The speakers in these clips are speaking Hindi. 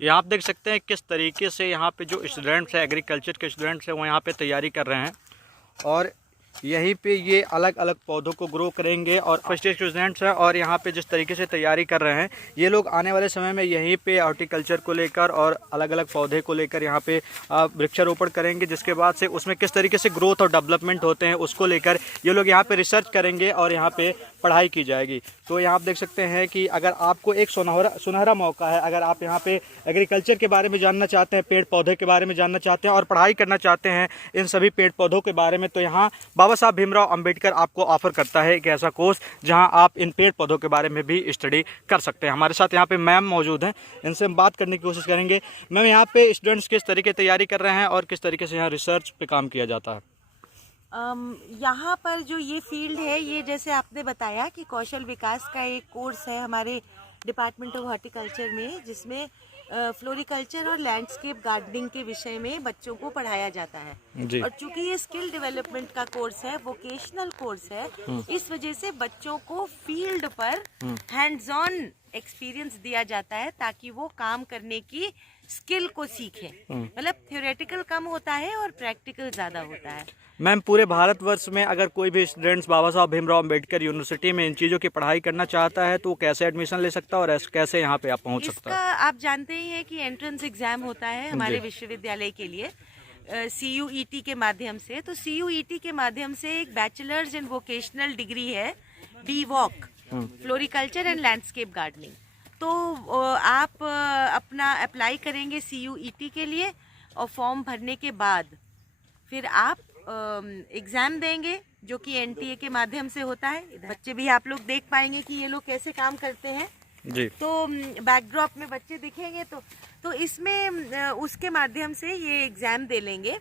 ये आप देख सकते हैं किस तरीके से यहाँ पे जो स्टूडेंट्स हैं, एग्रीकल्चर के स्टूडेंट्स हैं, वो यहाँ पे तैयारी कर रहे हैं और यहीं पे ये अलग अलग पौधों को ग्रो करेंगे। और फर्स्ट ईयर स्टूडेंट्स हैं और यहाँ पे जिस तरीके से तैयारी कर रहे हैं, ये लोग आने वाले समय में यहीं पे हॉर्टिकल्चर को लेकर और अलग अलग पौधे को लेकर यहाँ पे वृक्षारोपण करेंगे, जिसके बाद से उसमें किस तरीके से ग्रोथ और डेवलपमेंट होते हैं उसको लेकर ये लोग यहाँ पे रिसर्च करेंगे और यहाँ पे पढ़ाई की जाएगी। तो यहाँ आप देख सकते हैं कि अगर आपको एक सुनहरा मौका है, अगर आप यहाँ पे एग्रीकल्चर के बारे में जानना चाहते हैं, पेड़ पौधे के बारे में जानना चाहते हैं और पढ़ाई करना चाहते हैं इन सभी पेड़ पौधों के बारे में, तो यहाँ बाबा साहब भीमराव अंबेडकर आपको ऑफर करता है एक ऐसा कोर्स जहां आप इन पेड़ पौधों के बारे में भी स्टडी कर सकते हैं। हमारे साथ यहाँ पे मैम मौजूद हैं, इनसे हम बात करने की कोशिश करेंगे। मैम, यहाँ पे स्टूडेंट्स किस तरीके तैयारी कर रहे हैं और किस तरीके से यहाँ रिसर्च पे काम किया जाता है? यहाँ पर जो ये फील्ड है, ये जैसे आपने बताया कि कौशल विकास का एक कोर्स है हमारे डिपार्टमेंट ऑफ हॉर्टिकल्चर में, जिसमें फ्लोरिकल्चर और लैंडस्केप गार्डनिंग के विषय में बच्चों को पढ़ाया जाता है जी। और चूंकि ये स्किल डेवलपमेंट का कोर्स है, वोकेशनल कोर्स है, इस वजह से बच्चों को फील्ड पर हैंड्स ऑन एक्सपीरियंस दिया जाता है ताकि वो काम करने की स्किल को सीखें। मतलब थ्योरेटिकल कम होता है और प्रैक्टिकल ज़्यादा होता है। मैम, पूरे भारतवर्ष में अगर कोई भी स्टूडेंट्स बाबा साहब भीमराव अंबेडकर यूनिवर्सिटी में इन चीज़ों की पढ़ाई करना चाहता है तो वो कैसे एडमिशन ले सकता है और कैसे यहाँ पे आप पहुँच सकता है? इसका आप जानते ही हैं कि एंट्रेंस एग्जाम होता है हमारे विश्वविद्यालय के लिए CUET के माध्यम से। तो CUET के माध्यम से एक बैचलर्स इन वोकेशनल डिग्री है, BVOC, floriculture and landscape gardening. तो आप अपना अप्लाई करेंगे CUET के लिए और फॉर्म भरने के बाद फिर आप एग्ज़ाम देंगे जो कि NTA के माध्यम से होता है। बच्चे भी आप लोग देख पाएंगे कि ये लोग कैसे काम करते हैं जी। तो बैकड्रॉप में बच्चे दिखेंगे तो इसमें उसके माध्यम से ये एग्ज़ाम दे लेंगे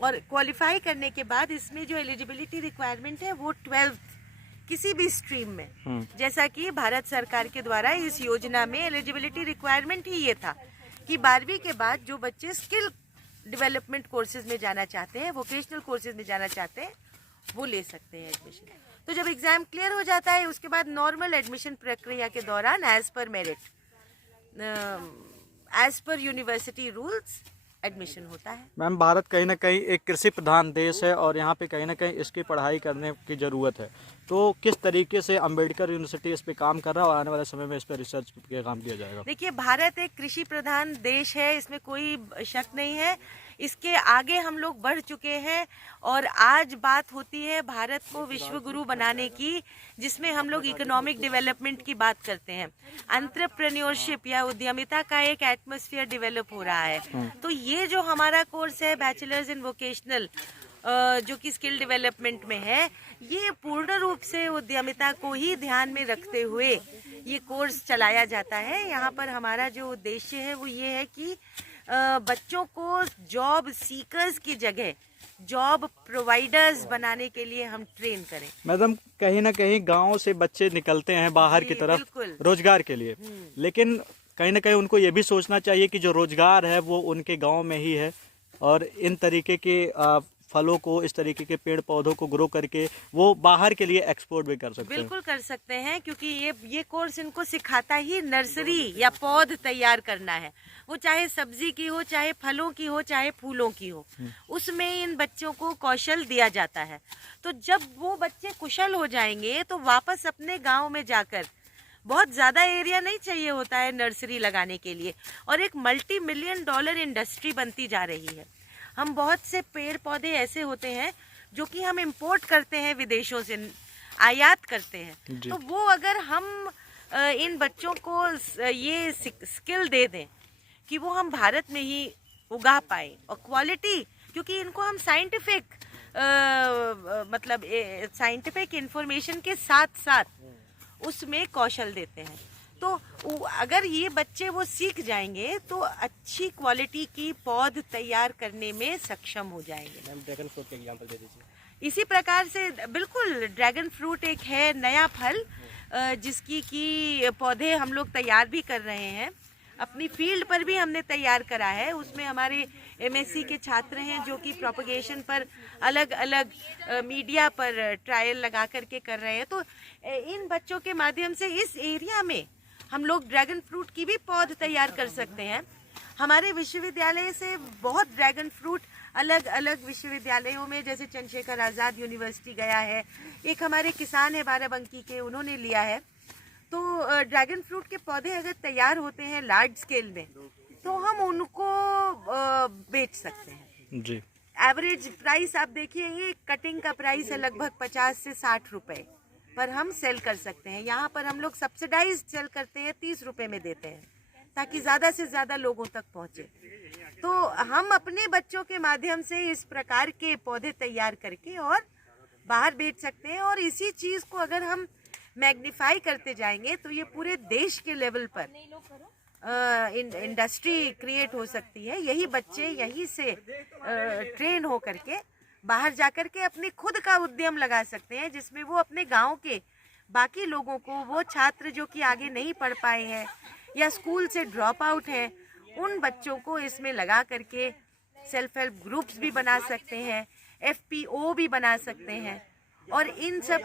और क्वालिफाई करने के बाद इसमें जो एलिजिबिलिटी रिक्वायरमेंट है वो 12th किसी भी स्ट्रीम में, जैसा कि भारत सरकार के द्वारा इस योजना में एलिजिबिलिटी रिक्वायरमेंट ही ये था कि 12वीं के बाद जो बच्चे स्किल डेवलपमेंट कोर्सेज में जाना चाहते हैं, वोकेशनल कोर्सेज में जाना चाहते हैं, वो ले सकते हैं एडमिशन। तो जब एग्जाम क्लियर हो जाता है उसके बाद नॉर्मल एडमिशन प्रक्रिया के दौरान as per merit, as per university rules admission होता है। मैम, भारत कहीं ना कहीं एक कृषि प्रधान देश है और यहाँ पे कहीं ना कहीं इसकी पढ़ाई करने की ज़रूरत है, तो किस तरीके से अंबेडकर यूनिवर्सिटी इस पे काम कर रहा है और आने वाले समय में इस पे रिसर्च पे काम किया जाएगा? देखिए, भारत एक कृषि प्रधान देश है, इसमें कोई शक नहीं है। इसके आगे हम लोग बढ़ चुके हैं और आज बात होती है भारत को विश्व गुरु बनाने की, जिसमें हम लोग इकोनॉमिक डेवलपमेंट की बात करते हैं। एंटरप्रेन्योरशिप या उद्यमिता का एक एटमॉस्फेयर डेवलप हो रहा है। तो ये जो हमारा कोर्स है बैचलर्स इन वोकेशनल, जो कि स्किल डेवलपमेंट में है, ये पूर्ण रूप से उद्यमिता को ही ध्यान में रखते हुए ये कोर्स चलाया जाता है। यहाँ पर हमारा जो उद्देश्य है वो ये है कि बच्चों को जॉब सीकर्स की जगह जॉब प्रोवाइडर्स बनाने के लिए हम ट्रेन करें। मैडम, कहीं ना कहीं गांव से बच्चे निकलते हैं बाहर की तरफ रोजगार के लिए, लेकिन कहीं ना कहीं उनको ये भी सोचना चाहिए कि जो रोजगार है वो उनके गांव में ही है और इन तरीके के फलों को, इस तरीके के पेड़ पौधों को ग्रो करके वो बाहर के लिए एक्सपोर्ट भी कर सकते हैं। बिल्कुल कर सकते हैं, क्योंकि ये कोर्स इनको सिखाता ही नर्सरी या पौध तैयार करना है। वो चाहे सब्जी की हो, चाहे फलों की हो, चाहे फूलों की हो, उसमें इन बच्चों को कौशल दिया जाता है। तो जब वो बच्चे कुशल हो जाएंगे तो वापस अपने गाँव में जाकर, बहुत ज़्यादा एरिया नहीं चाहिए होता है नर्सरी लगाने के लिए, और एक $multi-million इंडस्ट्री बनती जा रही है। हम बहुत से पेड़ पौधे ऐसे होते हैं जो कि हम इंपोर्ट करते हैं, विदेशों से आयात करते हैं। तो वो अगर हम इन बच्चों को ये स्किल दे दें कि वो हम भारत में ही उगा पाए और क्वालिटी, क्योंकि इनको हम साइंटिफिक मतलब साइंटिफिक इंफॉर्मेशन के साथ साथ उसमें कौशल देते हैं। तो अगर ये बच्चे वो सीख जाएंगे तो अच्छी क्वालिटी की पौध तैयार करने में सक्षम हो जाएंगे। मैम, ड्रैगन फ्रूट का एग्जांपल दे दीजिए। इसी प्रकार से बिल्कुल ड्रैगन फ्रूट एक है नया फल, जिसकी की पौधे हम लोग तैयार भी कर रहे हैं। अपनी फील्ड पर भी हमने तैयार करा है। उसमें हमारे MSc के छात्र हैं जो कि प्रोपगेशन पर अलग अलग मीडिया पर ट्रायल लगा करके कर रहे हैं। तो इन बच्चों के माध्यम से इस एरिया में हम लोग ड्रैगन फ्रूट की भी पौध तैयार कर सकते हैं। हमारे विश्वविद्यालय से बहुत ड्रैगन फ्रूट अलग अलग विश्वविद्यालयों में, जैसे चंद्रशेखर आज़ाद यूनिवर्सिटी गया है, एक हमारे किसान है बाराबंकी के, उन्होंने लिया है। तो ड्रैगन फ्रूट के पौधे अगर तैयार होते हैं लार्ज स्केल में तो हम उनको बेच सकते हैं जी। एवरेज प्राइस आप देखिए, ये कटिंग का प्राइस है लगभग 50 से 60 रुपए पर हम सेल कर सकते हैं। यहाँ पर हम लोग सब्सिडाइज सेल करते हैं, 30 रुपए में देते हैं ताकि ज़्यादा से ज़्यादा लोगों तक पहुँचे। तो हम अपने बच्चों के माध्यम से इस प्रकार के पौधे तैयार करके और बाहर बेच सकते हैं। और इसी चीज़ को अगर हम मैग्नीफाई करते जाएंगे तो ये पूरे देश के लेवल पर इंडस्ट्री क्रिएट हो सकती है। यही बच्चे यहीं से ट्रेन हो करके बाहर जाकर के अपने खुद का उद्यम लगा सकते हैं, जिसमें वो अपने गांव के बाकी लोगों को, वो छात्र जो कि आगे नहीं पढ़ पाए हैं या स्कूल से ड्रॉप आउट हैं, उन बच्चों को इसमें लगा करके सेल्फ हेल्प ग्रुप्स भी बना सकते हैं, FPO भी बना सकते हैं और इन सब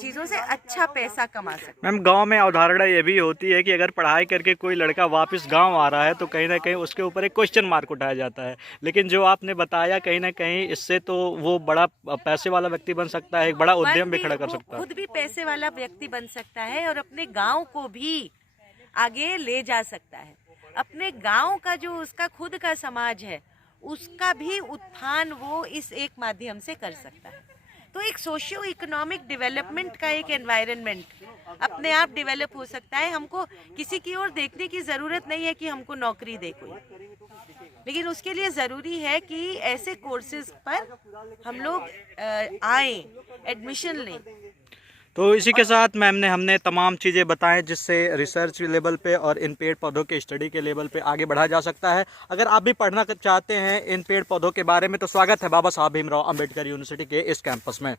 चीज़ों से अच्छा पैसा कमा सकते हैं। मैम, गांव में अवधारणा ये भी होती है कि अगर पढ़ाई करके कोई लड़का वापस गांव आ रहा है तो कहीं ना कहीं उसके ऊपर एक क्वेश्चन मार्क उठाया जाता है, लेकिन जो आपने बताया कहीं ना कहीं इससे तो वो बड़ा पैसे वाला व्यक्ति बन सकता है, एक बड़ा उद्यम भी खड़ा कर सकता है, खुद भी पैसे वाला व्यक्ति बन सकता है और अपने गाँव को भी आगे ले जा सकता है। अपने गांव का जो उसका खुद का समाज है उसका भी उत्थान वो इस एक माध्यम से कर सकता है। तो एक सोशियो इकोनॉमिक डेवलपमेंट का एक एनवायरनमेंट अपने आप डेवलप हो सकता है। हमको किसी की ओर देखने की ज़रूरत नहीं है कि हमको नौकरी दे कोई, लेकिन उसके लिए ज़रूरी है कि ऐसे कोर्सेज पर हम लोग आए, एडमिशन लें। तो इसी के साथ मैम ने हमने तमाम चीज़ें बताएं जिससे रिसर्च लेवल पे और इन पेड़ पौधों के स्टडी के लेवल पे आगे बढ़ा जा सकता है। अगर आप भी पढ़ना चाहते हैं इन पेड़ पौधों के बारे में तो स्वागत है बाबा साहब भीमराव अंबेडकर यूनिवर्सिटी के इस कैंपस में।